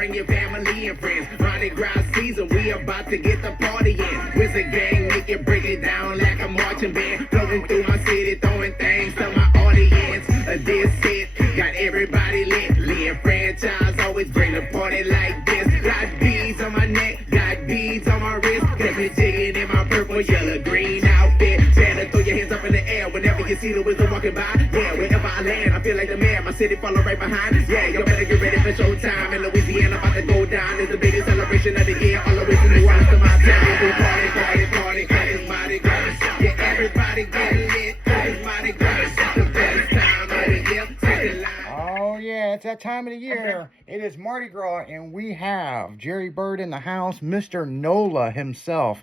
bring your family and friends. Mardi Gras season, we about to get the party in. Wizard gang, make it break it down like a marching band. Flowing through my city, throwing things to my audience. This it, got everybody lit. Lean franchise, always bring the party like this. Got beads on my neck, got beads on my wrist. Got me digging in my purple, yellow, green outfit. Better throw your hands up in the air whenever you see the wizard walking by. Yeah, wherever I land, I feel like the man. My city follow right behind. Yeah, you better get ready for showtime. In Louisiana, about to go down. It's the biggest celebration of the year. All the way from New Orleans to my town. We party, party, party. It's Mardi Gras. Yeah, everybody get lit. It's Mardi Gras. The best time of the year. Take the line. Oh, yeah, it's that time of the year. It is Mardi Gras, and we have Jerry Bird in the house, Mr. NOLA himself.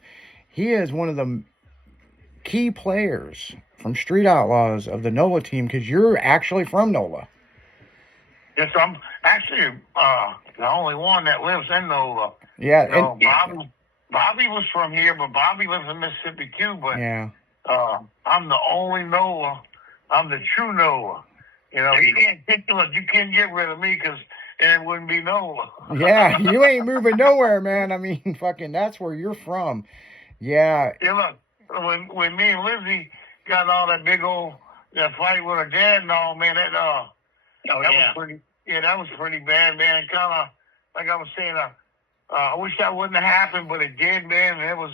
He is one of the key players from Street Outlaws of the NOLA team, because you're actually from NOLA. Yes, I'm actually the only one that lives in NOLA. Yeah. You know, Bobby was from here, but Bobby lives in Mississippi too. But yeah. I'm the only NOLA. I'm the true NOLA. You know, you can't get rid of me because it wouldn't be NOLA. Yeah, you ain't moving nowhere, man. I mean, fucking, that's where you're from. Yeah. Yeah, look, when me and Lizzie got all that big old that fight with her dad and all, man, that was pretty. Yeah, that was pretty bad, man. Kind of like I was saying. I wish that wouldn't have happened, but it did, man. And it was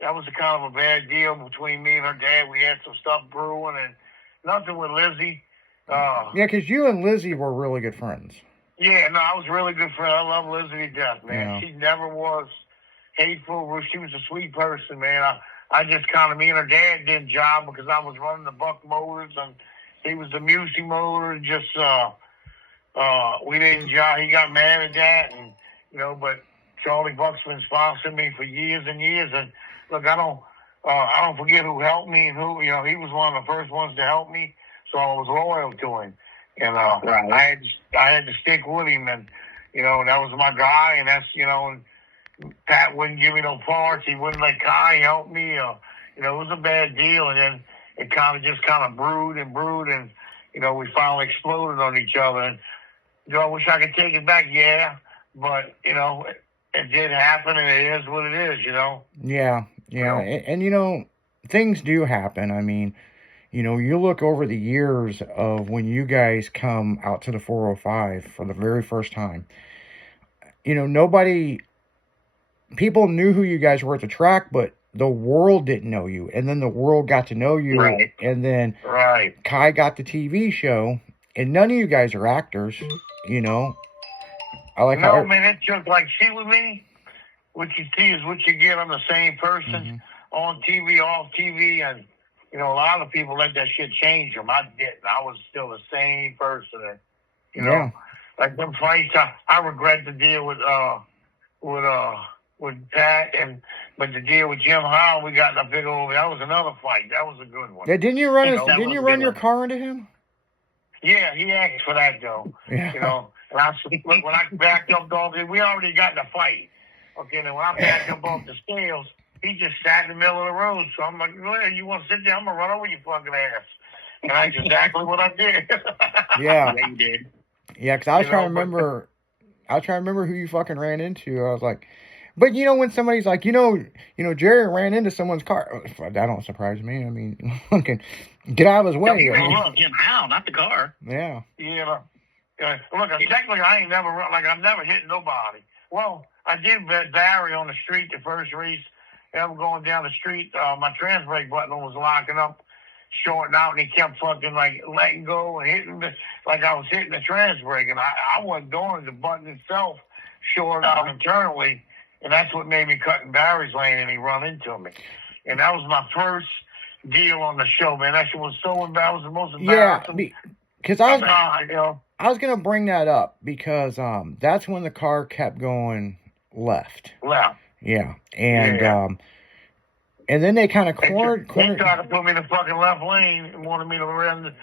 that was a kind of a bad deal between me and her dad. We had some stuff brewing and nothing with Lizzie. Yeah, because you and Lizzie were really good friends. Yeah, no, I was really good friend. I love Lizzie to death, man. Yeah. She never was hateful. She was a sweet person, man. I just kind of, me and her dad did a job because I was running the Buck Motors and he was the Musey Motor. Just, we didn't job. He got mad at that, and, you know, but Charlie Buck's been sponsoring me for years and years. And look, I don't forget who helped me and who, you know, he was one of the first ones to help me. So I was loyal to him. And right. I had to stick with him, and, you know, that was my guy, and that's, you know, and Pat wouldn't give me no parts. He wouldn't let Kai help me. You know, it was a bad deal, and then it kind of brewed, and, you know, we finally exploded on each other. And, you know, I wish I could take it back, yeah, but, you know, it did happen, and it is what it is, you know? Yeah. You know? And, you know, things do happen. I mean, you know, you look over the years of when you guys come out to the 405 for the very first time, you know, people knew who you guys were at the track, but the world didn't know you. And then the world got to know you. Right. And then right. Kai got the TV show, and none of you guys are actors, you know. Man, it's just like, see with me, what you see is what you get. I'm the same person on TV, off TV, and, you know, a lot of people let that shit change them. I didn't. I was still the same person. And, you know, like them fights, I regret the deal with Pat, but the deal with Jim Howell, we got in a big old. That was another fight. That was a good one. Yeah, didn't you run your car into him? Yeah, he asked for that though. Yeah. You know, and when I backed up off, we already got in a fight. Okay, then when I backed up off the scales, he just sat in the middle of the road. So I'm like, well, you want to sit there? I'm going to run over your fucking ass. And that's exactly what I did. Yeah. Yeah, you did. Yeah, because I was trying to remember who you fucking ran into. I was like, but, you know, when somebody's like, you know, Jerry ran into someone's car. That don't surprise me. I mean, fucking get out of his way. Jim Howell, not the car. Yeah. Yeah. Look, technically, I ain't never run. Like, I've never hit nobody. Well, I did bet Barry on the street the first race. I'm going down the street. My trans brake button was locking up, shorting out, and he kept fucking like letting go and hitting me like I was hitting the trans brake, and I wasn't doing it. The button itself shorted out internally, and that's what made me cut in Barry's lane, and he run into me. And that was my first deal on the show, man. That shit was so embarrassing. That was the most embarrassing. Yeah, because I was gonna bring that up because that's when the car kept going left. Yeah, and and then they kind of cornered. They tried to put me in the fucking left lane and wanted me to run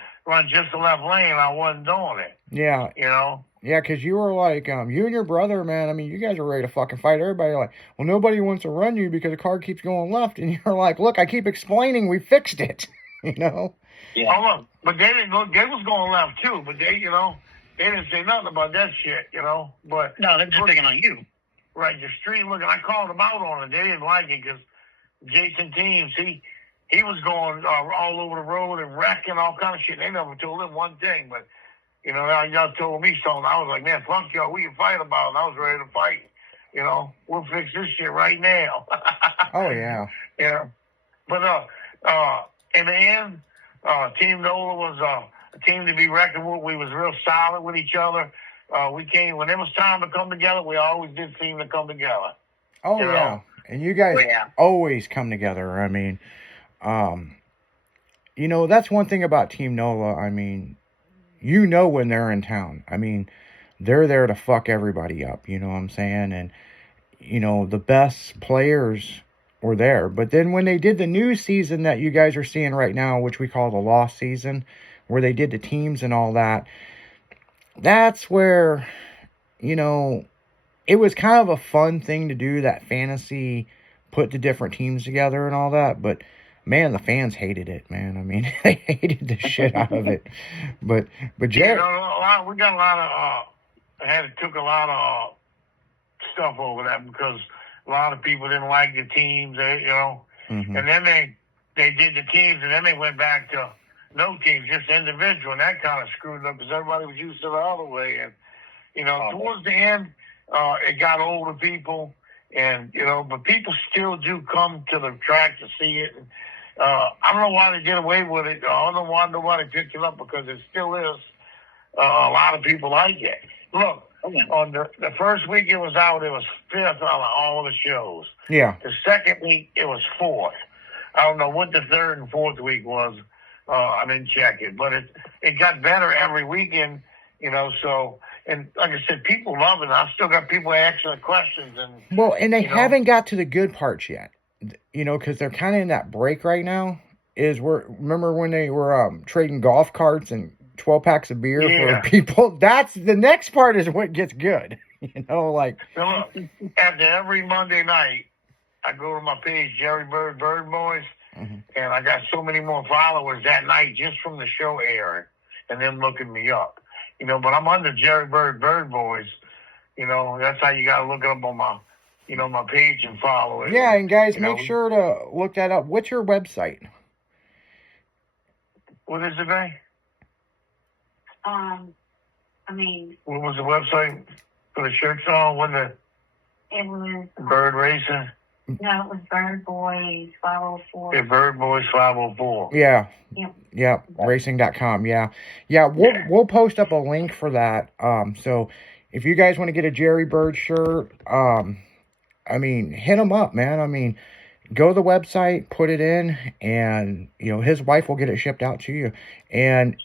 just the left lane. I wasn't doing it. Yeah, you know. Yeah, because you were like, you and your brother, man. I mean, you guys are ready to fucking fight. Everybody like, well, nobody wants to run you because the car keeps going left, and you're like, look, I keep explaining, we fixed it, you know. Yeah. Oh look, but they didn't go. They was going left too, but they, you know, they didn't say nothing about that shit, you know. But No, they're just picking on you. right, the street looking, I called them out on it. They didn't like it because Jason Teams, he was going all over the road and wrecking all kind of shit. They never told him one thing, but you know, y'all told me something. I was like, man, fuck y'all, we can fight about it. And I was ready to fight. You know, we'll fix this shit right now. Oh yeah. Yeah. But in the end, Team NOLA was a team to be reckoned with. We was real solid with each other. We came when it was time to come together. We always did seem to come together. Oh You know? yeah. And you guys Yeah. always come together. I mean, you know, that's one thing about Team NOLA. I mean, you know when they're in town. I mean, they're there to fuck everybody up. You know what I'm saying? And you know, the best players were there. But then when they did the new season that you guys are seeing right now, which we call the lost season, where they did the teams and all that, that's where, you know, it was kind of a fun thing to do, that fantasy, put the different teams together and all that. But man, the fans hated it, man. I mean, they hated the shit out of it. But You Jerry, know, we got a lot of took a lot of stuff over that because a lot of people didn't like the teams, you know. Mhm. And then they did the teams, and then they went back to no teams, just individual, and that kind of screwed up because everybody was used to the other way. And you know, towards the end, it got old to people, and you know, but people still do come to the track to see it. And, I don't know why they did away with it. I don't know why nobody picked it up because it still is a lot of people like it. Look, on the first week it was out, it was 5th on all the shows. yeah. The second week it was 4th. I don't know what the 3rd and 4th week was. I didn't check it, but it got better every weekend, you know. So, and like I said, people love it. I've still got people asking questions, and Well, and they you know. haven't got to the good parts yet, you know, because they're kind of in that break right now. Remember when they were trading golf carts and 12 packs of beer Yeah. for people? That's the next part is what gets good, you know, like, So look, after every Monday night, I go to my page, Jerry Bird Boys, Mhm. and I got so many more followers that night just from the show airing and them looking me up. You know, but I'm under Jerry Bird Boys. You know, that's how you got to look it up on my, you know, my page and follow it. yeah. And guys, You make know. sure to look that up. What's your website? What is it, man? I mean, What was the website for the shirt song? When the it was, Bird Racing? no, it was Bird Boys 504. Yeah, Bird Boys 504. Yeah. Yep. Yeah, racing.com. Yeah. Yeah, we'll post up a link for that. So if you guys want to get a Jerry Bird shirt, I mean, hit him up, man. I mean, go to the website, put it in, and you know, his wife will get it shipped out to you. And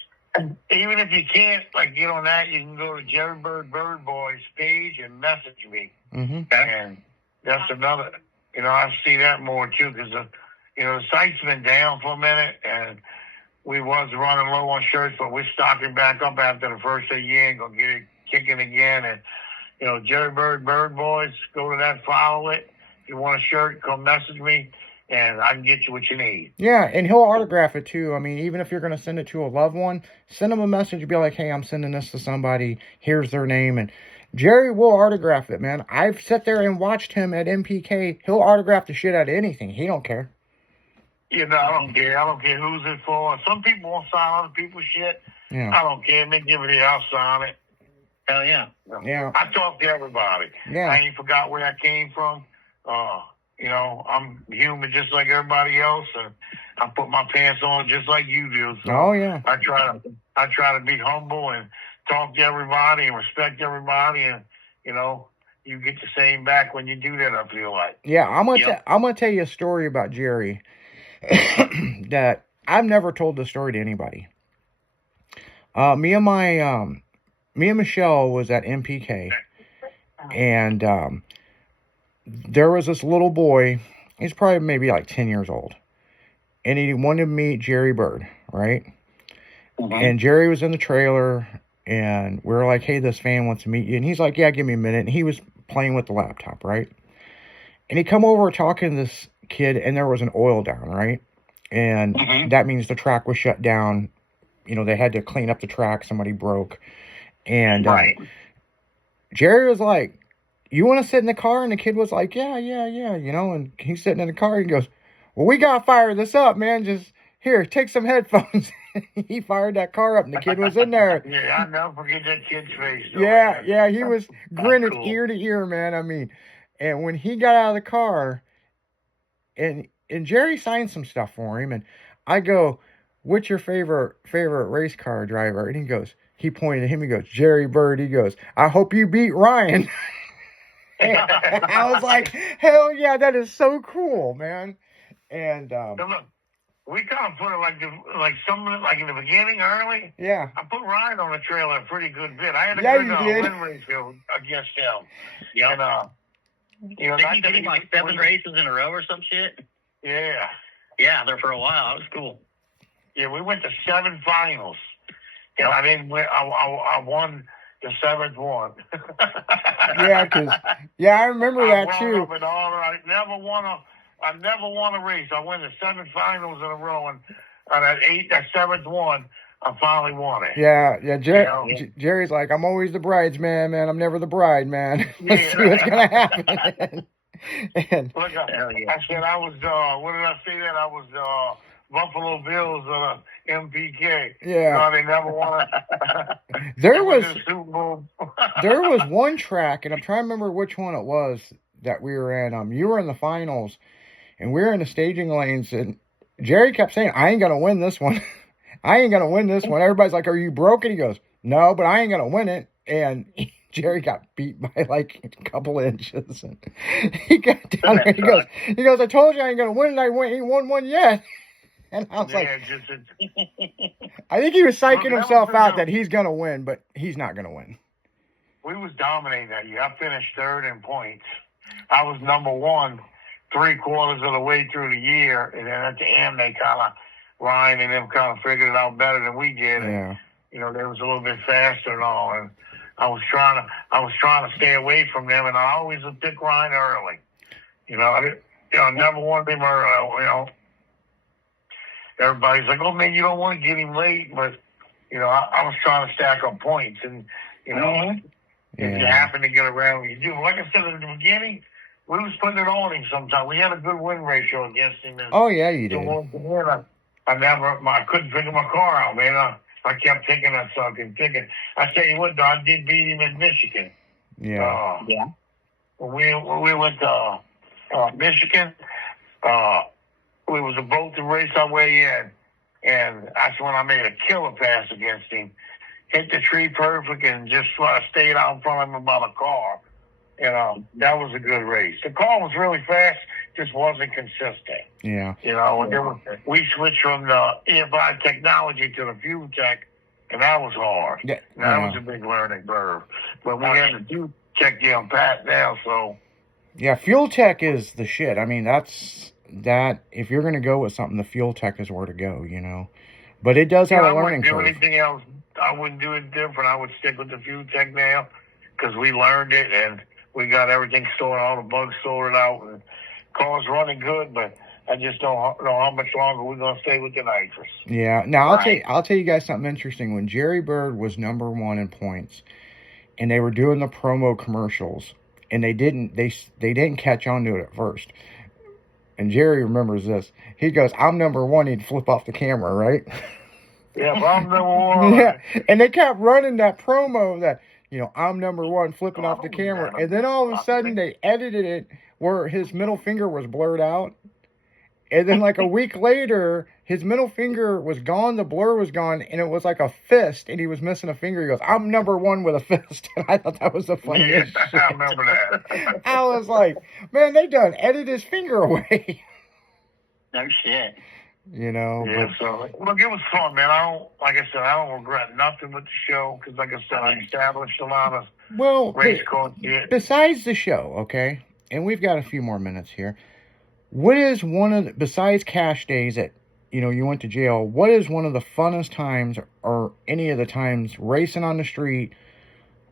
Even if you can't, like, get on that, you can go to Jerry Bird Boys page and message me. mhm. And that's another, you know, I see that more too because, you know, the site's been down for a minute and we was running low on shirts, but we're stocking back up after the first of the year and gonna get it kicking again. And, you know, Jerry Bird Boys, go to that, follow it. If you want a shirt, come message me and I can get you what you need. Yeah, and he'll autograph it too. I mean, even if you're going to send it to a loved one, send them a message and be like, hey, I'm sending this to somebody. Here's their name. And Jerry will autograph it, man. I've sat there and watched him at MPK. He'll autograph the shit out of anything. He don't care. You know, I don't care. I don't care who's it for. Some people won't sign other people's shit. Yeah. I don't care. They give it here, I'll sign it. Hell yeah. Yeah. I talk to everybody. Yeah. I ain't forgot where I came from. You know, I'm human just like everybody else, and I put my pants on just like you do. So Oh, yeah. I try to be humble and talk to everybody and respect everybody, and you know, you get the same back when you do that. I feel like. Yeah, I'm gonna Yep. I'm gonna tell you a story about Jerry that I've never told the story to anybody. Me and Michelle was at MPK, and there was this little boy. He's probably maybe like 10 years old, and he wanted to meet Jerry Bird, right? And Jerry was in the trailer, and we were like, hey, this fan wants to meet you. And he's like, yeah, give me a minute. And he was playing with the laptop, right? And he come over talking to this kid, and there was an oil down, right? And Mhm. that means the track was shut down. You know, they had to clean up the track. Somebody broke. And Right. Jerry was like, "You want to sit in the car?" And the kid was like, "Yeah, yeah, yeah." You know, and he's sitting in the car. He goes, "Well, we got to fire this up, man. Just here, take some headphones." He fired that car up, and the kid was in there. Yeah, I'll never forget that kid's face. Though, Yeah, man. yeah, he was grinning cool. ear to ear, man. I mean, and when he got out of the car, and Jerry signed some stuff for him, and I go, "What's your favorite race car driver?" And he pointed at him. He goes, "Jerry Bird." He goes, "I hope you beat Ryan." I was like, "Hell yeah, that is so cool, man." And So look, we kind of put it like in the beginning, early. yeah, I put Ryan on the trailer a pretty good bit. I had a Yeah, good you did. win ratio against him. Yep. And you know, Didn't not you that get him he like was- 7 races in a row or some shit? Yeah, Yeah, there for a while. It was cool. yeah. We went to 7 finals. You know, I didn't win. I won the 7th one. yeah, because I remember I that rolled too. up in honor. I never won a race. I won the 7 finals in a row, and on that 7th one, I finally won it. Yeah, Yeah. Jerry's like, "I'm always the bridesman, man. I'm never the bride, man." Let's Yeah. see what's gonna happen. And Look, Hell yeah. I said I was. What did I say that I was? Buffalo Bills MPK. yeah, No, they never won. there was the Super Bowl. there was one track, and I'm trying to remember which one it was that we were in. You were in the finals, and we were in the staging lanes, and Jerry kept saying, "I ain't gonna win this one. I ain't gonna win this one." Everybody's like, "Are you broken?" He goes, "No, but I ain't gonna win it." And Jerry got beat by like a couple inches, and he got down there. He goes, "I told you I ain't gonna win it. Ain't won one yet." And I was like, I think he was psyching Look, that himself was out the- that he's gonna win, but he's not gonna win. we was dominating that year. I finished 3rd in points. I was number 1 3/4 of the way through the year, and then at the end they Ryan and them kind of figured it out better than we did. And, Yeah, you know, they was a little bit faster and all. And I was trying to stay away from them, and I always would pick Ryan early. You know, I never wanted him early. You know, everybody's like, "Oh man, you don't want to get him late," but you know, I was trying to stack up points, and you know, if you yeah, happen to get around, you do. Like I said at the beginning, we was putting it on him sometimes. We had a good win ratio against him. And oh yeah, you so did. once again, I couldn't figure my car out, man. I kept thinking that something, thinking. I tell you what, though, I did beat him in Michigan. Yeah, Yeah. When we went to Michigan, we was about to race our way in, and that's when I made a killer pass against him. Hit the tree perfect and just stayed out in front of him about a car. You know, that was a good race. The car was really fast, just wasn't consistent. yeah, You know, and then we switched from the EFI technology to the Fuel Tech, and that was hard. yeah. And that was a big learning curve. But we have the Fuel Tech down pat now, so. Yeah, Fuel Tech is the shit. I mean, that if you're gonna go with something, the Fuel Tech is where to go, you know. But it does have I a learning wouldn't do curve. anything else. I wouldn't do it different. I would stick with the Fuel Tech now because we learned it and we got everything sorted, all the bugs sorted out, and car's running good. But I just don't know how much longer we're gonna stay with the nitrous. Yeah. Now Right. I'll tell you guys something interesting. When Jerry Bird was number 1 in points, and they were doing the promo commercials, and they didn't catch on to it at first. And Jerry remembers this. He goes, "I'm number 1." He'd flip off the camera, right? Yeah, but I'm number 1. Yeah. And they kept running that promo that, you know, "I'm number 1," flipping off the camera. And then all of a sudden they edited it where his middle finger was blurred out. And then like a week later, his middle finger was gone, the blur was gone, and it was like a fist, and he was missing a finger. He goes, "I'm number 1 with a fist." And I thought that was the Yeah, funniest I shit. remember that. I was like, man, they done edited his finger away. No shit. You know, Yeah, so look, it was fun, man. Like I said, I don't regret nothing with the show because, like I said, I established a lot of but, well, race cars. Yeah. besides the show, okay, and we've got a few more minutes here. What is besides cash days that, you know, you went to jail, what is one of the funnest times or any of the times racing on the street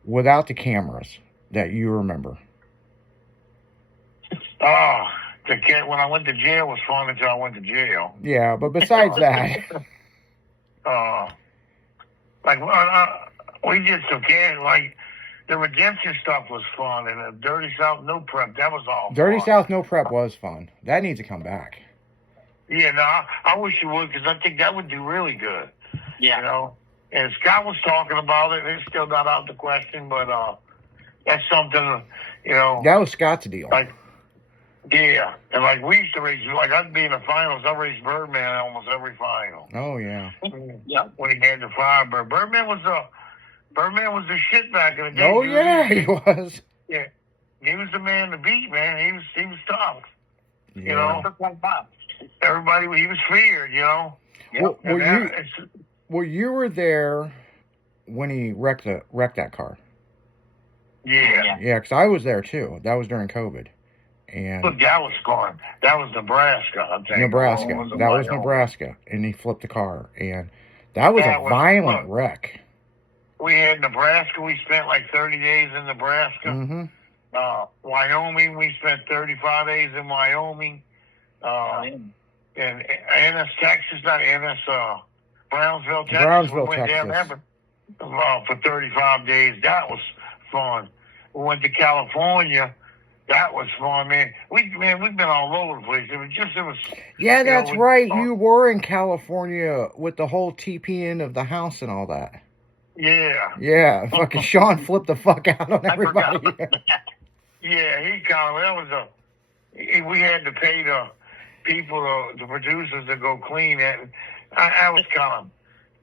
without the cameras that you remember? Oh, when I went to jail was fun until I went to jail. Yeah, but besides that, Like we did some cash, like, the redemption stuff was fun, and the Dirty South No Prep, that was all Dirty fun. South No Prep was fun. That needs to come back. Yeah, no, I wish it would, because I think that would do really good. Yeah. You know? And Scott was talking about it, and it's still not out the question, but that's something, you know. That was Scott's deal. Like, yeah. And, like, we used to race, like, I'd be in the finals. I raced Birdman almost every final. Oh, yeah. Yeah. When he had the Firebird. Birdman was the shit back in the day. Oh, dude. yeah, he was. Yeah. He was the man to beat, man. He was tough. Yeah. You know? Everybody, he was feared, you know? Well, And you were there when he wrecked that car. yeah. Yeah, because I was there too. That was during COVID. And Look, that was fun. That was Nebraska, I think. Nebraska. Oh, That was Wyoming. Nebraska. And he flipped the car. And that was That a was violent fun. wreck. We had Nebraska. We spent like 30 days in Nebraska. Mm-hmm. Wyoming, we spent 35 days in Wyoming. And Ennis, Texas, not Ennis, Brownsville, Texas. Brownsville, we went down Texas. there for 35 days. That was fun. We went to California. That was fun, man. We've been all over the place. It was. Yeah, You know, that's we- right. You were in California with the whole TPN of the house and all that. Yeah. Yeah, fucking Sean flipped the fuck out on I everybody. forgot. Yeah, we had to pay the people, the producers to go clean it. And I was kind of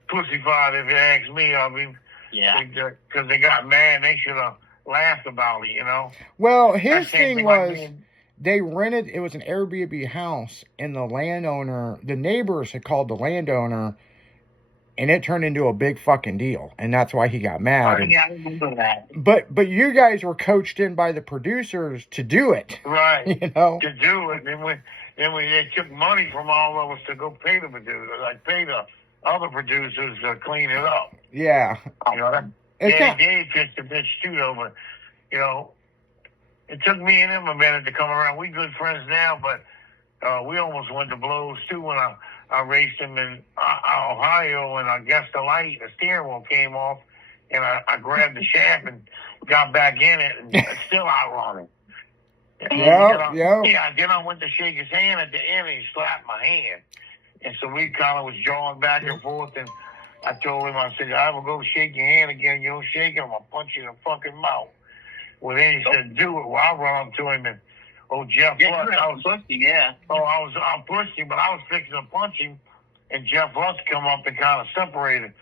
pussyfied if you ask me. I mean, Yeah. because they got mad. They should have laughed about it, you know. Well, his That same thing like was being- they rented, it was an Airbnb house, and the neighbors had called the landowner, and it turned into a big fucking deal, and that's why he got mad. And- Yeah, I remember that. but you guys were coached in by the producers to do it, right, you know? to do it. Then they took money from all of us to go pay the producers, like pay the other producers to clean it up. Yeah. You know, It's yeah, not- Dave pitched a bitch too, though, but, you know, it took me and him a minute to come around. We good friends now, but we almost went to blows too when I raced him in Ohio, and I guessed the light, the steering wheel came off, and I grabbed the shaft and got back in it, and it's still out running. Yeah. Yeah, then I went to shake his hand at the end, and he slapped my hand. And so we kind of was jawing back and forth, and I told him, I said, I will go shake your hand again. You don't shake it, I'm going to punch you in the fucking mouth. Well, then he said, do it. Well, I run up to him, and, Jeff Yeah, Lutz, yeah. I pushed him, but I was fixing to punch him, and Jeff Lutz come up and kind of separated.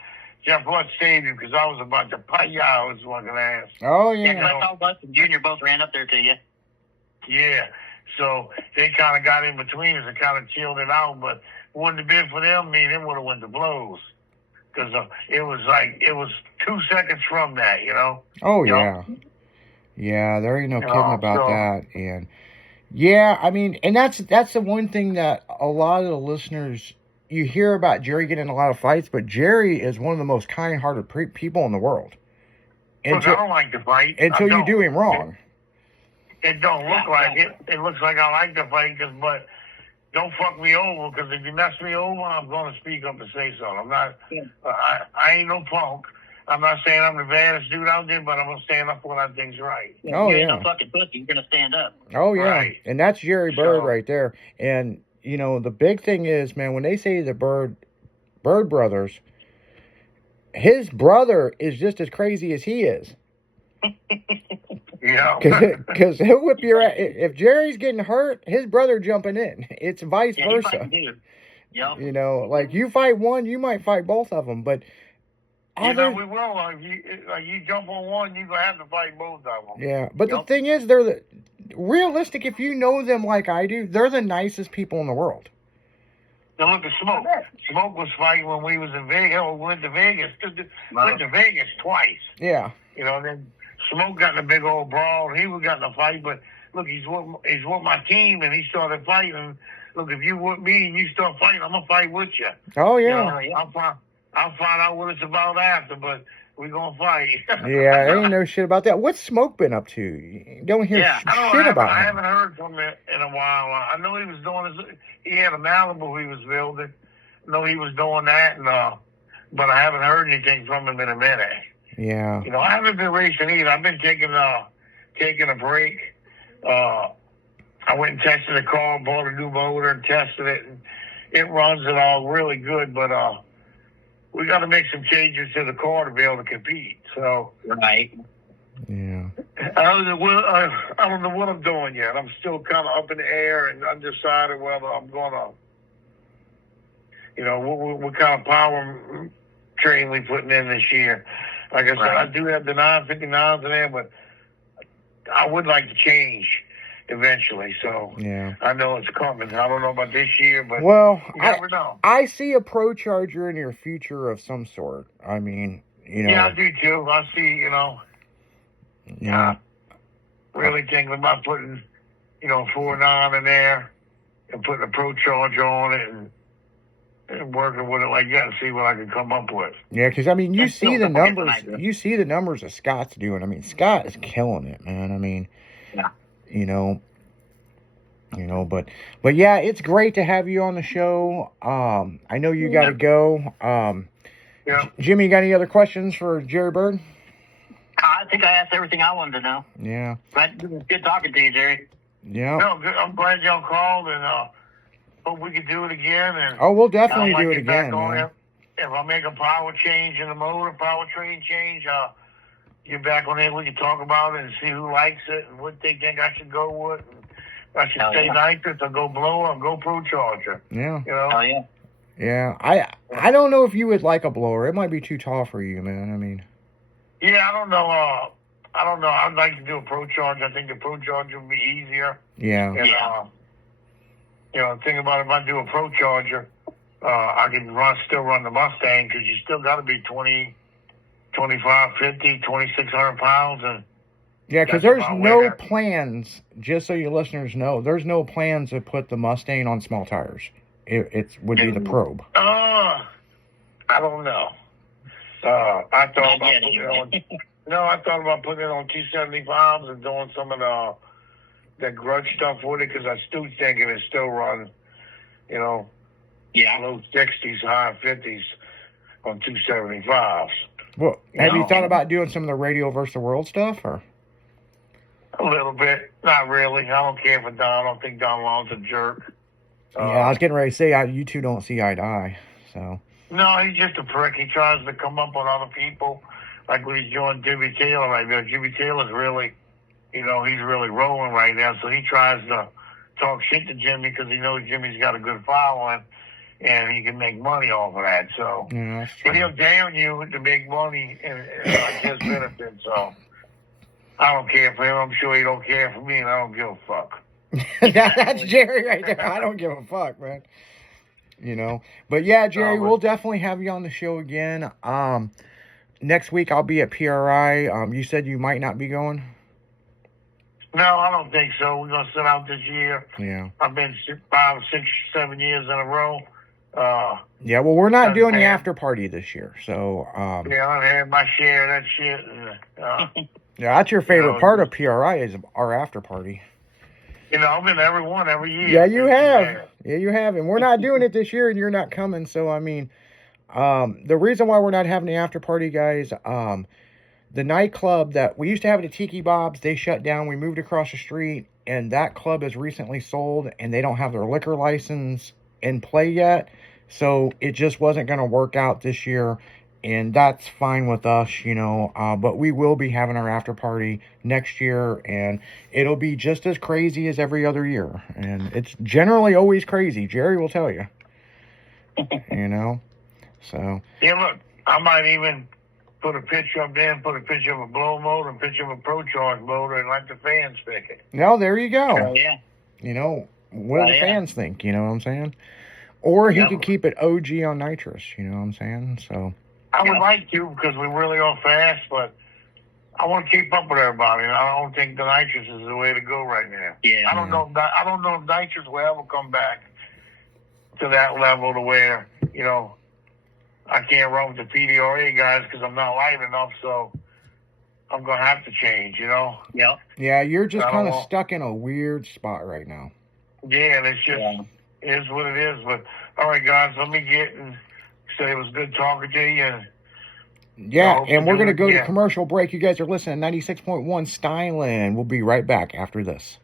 Jeff Lutz saved him because I was about to pie you out, his fucking ass. Oh, Yeah, yeah. 'cause I saw Bus and Junior both ran up there to you. Yeah. So they kind of got in between us and kind of chilled it out, but wouldn't have been for them, me and him would have went to blows. Because it was 2 seconds from that, you know? Oh, You know? yeah. Yeah, there ain't no You kidding know, about so- that. And yeah, I mean, and that's the one thing that a lot of the listeners, you hear about Jerry getting in a lot of fights, but Jerry is one of the most kind-hearted people in the world. Look, I don't like to fight. Until I you do don't. him wrong. It don't look like it. It looks like I like to fight, but don't fuck me over, because if you mess me over, I'm going to speak up and say something. I'm not, I ain't no punk. I'm not saying I'm the baddest dude out there, but I'm going to stand up for what I think's right. Oh, you ain't yeah. no fucking pussy. You're gonna stand up. Oh, yeah. Right. And that's Jerry Bird So- right there. And, you know, the big thing is, man, when they say the Bird brothers, his brother is just as crazy as he is. You know? Because he'll whip your ass. If Jerry's getting hurt, his brother jumping in. It's vice Yeah, he versa. fucking do. Yep. You know, like you fight one, you might fight both of them. But You know, other, we will. Like you jump on one, you're going to have to fight both of them. yeah. But the Yep. thing is, they're realistic. If you know them like I do, they're the nicest people in the world. Now look at Smoke. Smoke was fighting when we was in Vegas. We went to Vegas. Went to Vegas twice. Yeah. You know, then Smoke got in a big old brawl, and he was got in a fight. But look, he's with my team, and he started fighting. Look, if you with me and you start fighting, I'm gonna fight with you. Oh You yeah. know, I'll find out what it's about after, but we gonna fight. Yeah. There ain't no shit about that. What's Smoke been up to? You don't hear Yeah, shit about I him. haven't heard from him in a while. I know he was doing he had a Malibu he was building. I know he was doing that, and but I haven't heard anything from him in a minute. Yeah. You know, I haven't been racing either. I've been taking a break. I went and tested the car, bought a new motor, and tested it, and it runs it all really good. But we got to make some changes to the car to be able to compete. So Right. Yeah. I don't know what I'm doing yet. I'm still kind of up in the air and undecided whether I'm gonna, you know, what kind of power train we putting in this year. Like I said, Right. I do have the 959s in there, but I would like to change eventually. So Yeah. I know it's coming. I don't know about this year, but Well, you never know. I see a Pro Charger in your future of some sort. I mean, you know. Yeah, I do too. I see, you know, Yeah. really thinking about putting, you know, 4.9 in there and putting a Pro Charger on it and working with it like that and see what I can come up with. Yeah, because I mean, you That's see still the definitely an numbers. idea. You see the numbers that Scott's doing. I mean, Scott is killing it, man. I mean, Yeah. you know, but yeah, it's great to have you on the show. I know you got to go. Yeah. Jimmy, you got any other questions for Jerry Bird? I think I asked everything I wanted to know. Yeah. But it was good talking to you, Jerry. Yeah. No, good. I'm glad y'all called and hope we could do it again. And Oh, we'll I definitely might do it get back again, on man. it. If I make a power change in the motor, powertrain change, get back on there. We can talk about it and see who likes it and what they think I should go with. And if I should Hell stay yeah. nitrous or go blower or go Pro Charger. Yeah. You know? Oh, yeah. Yeah. I don't know if you would like a blower. It might be too tall for you, man. I mean. Yeah, I don't know. I'd like to do a Pro Charger. I think the Pro Charger would be easier. Yeah. And, Yeah. you know, think about if I do a Pro Charger, I can still run the Mustang because you still got to be 20, 25, 50, 2,600 pounds. And Yeah, because That's there's about no where- plans, just so you listeners know, there's no plans to put the Mustang on small tires. It would be the probe. I don't know. I thought Not about yet, putting it anyway. on. No, I thought about putting it on 275s and doing some of the grudge stuff with it because I still thinking it still runs, you know, Yeah. low 60s, high 50s on 275s. Well, have you No. thought about doing some of the radio versus the world stuff? Or A little bit, not really. I don't care for Don. I don't think Don Long's a jerk. yeah, I was getting ready to say you two don't see eye to eye. So No, he's just a prick. He tries to come up on other people, like when he's doing Jimmy Taylor right now. Jimmy Taylor's really, you know, he's really rolling right now. So he tries to talk shit to Jimmy because he knows Jimmy's got a good following and he can make money off of that. So, yeah, that's but he'll true. down you to make money and like his benefit. So I don't care for him. I'm sure he don't care for me, and I don't give a fuck. That's Jerry right there. I don't give a fuck, man. You know, but yeah, Jerry, but- we'll definitely have you on the show again. Next week I'll be at PRI. You said you might not be going. No, I don't think so. We're gonna sit out this year. Yeah. I've been 5, 6, 7 years in a row. Yeah. Well, we're not doing the Okay. after party this year, so Yeah, I've had my share of that shit. And, yeah, that's your favorite No, part of PRI is our after party. you know, I've been to every one every year. Yeah, you have. Yeah, you have. And we're not doing it this year, and you're not coming. So, I mean, the reason why we're not having the after party, guys, the nightclub that we used to have at the Tiki Bob's, they shut down. We moved across the street, and that club has recently sold, and they don't have their liquor license in play yet. So, it just wasn't going to work out this year. And that's fine with us, you know, but we will be having our after party next year, and it'll be just as crazy as every other year. And it's generally always crazy. Jerry will tell you, you know, so. Yeah, look, I might even put a picture up there and put a picture of a blow motor and a picture of a Pro Charge motor and let the fans pick it. No, there you Oh, go. yeah. You know, what do Oh, the yeah. fans think? You know what I'm saying? Or he Yeah. could keep it OG on nitrous, you know what I'm saying? So, I would Yeah. like to because we really are fast, but I want to keep up with everybody. And I don't think the nitrous is the way to go right now. Yeah. I don't know. I don't know if nitrous will ever come back to that level to where you know I can't run with the PDRA guys because I'm not light enough. So I'm gonna have to change. You know. Yep. yeah, you're just I don't kind of know. stuck in a weird spot right now. Yeah, and it's just Yeah. it is what it is. But all right, guys, let me get and say it was good talking to you. And Yeah, So, and we're going to go to yeah. commercial break. You guys are listening to 96.1 Styling. We'll be right back after this.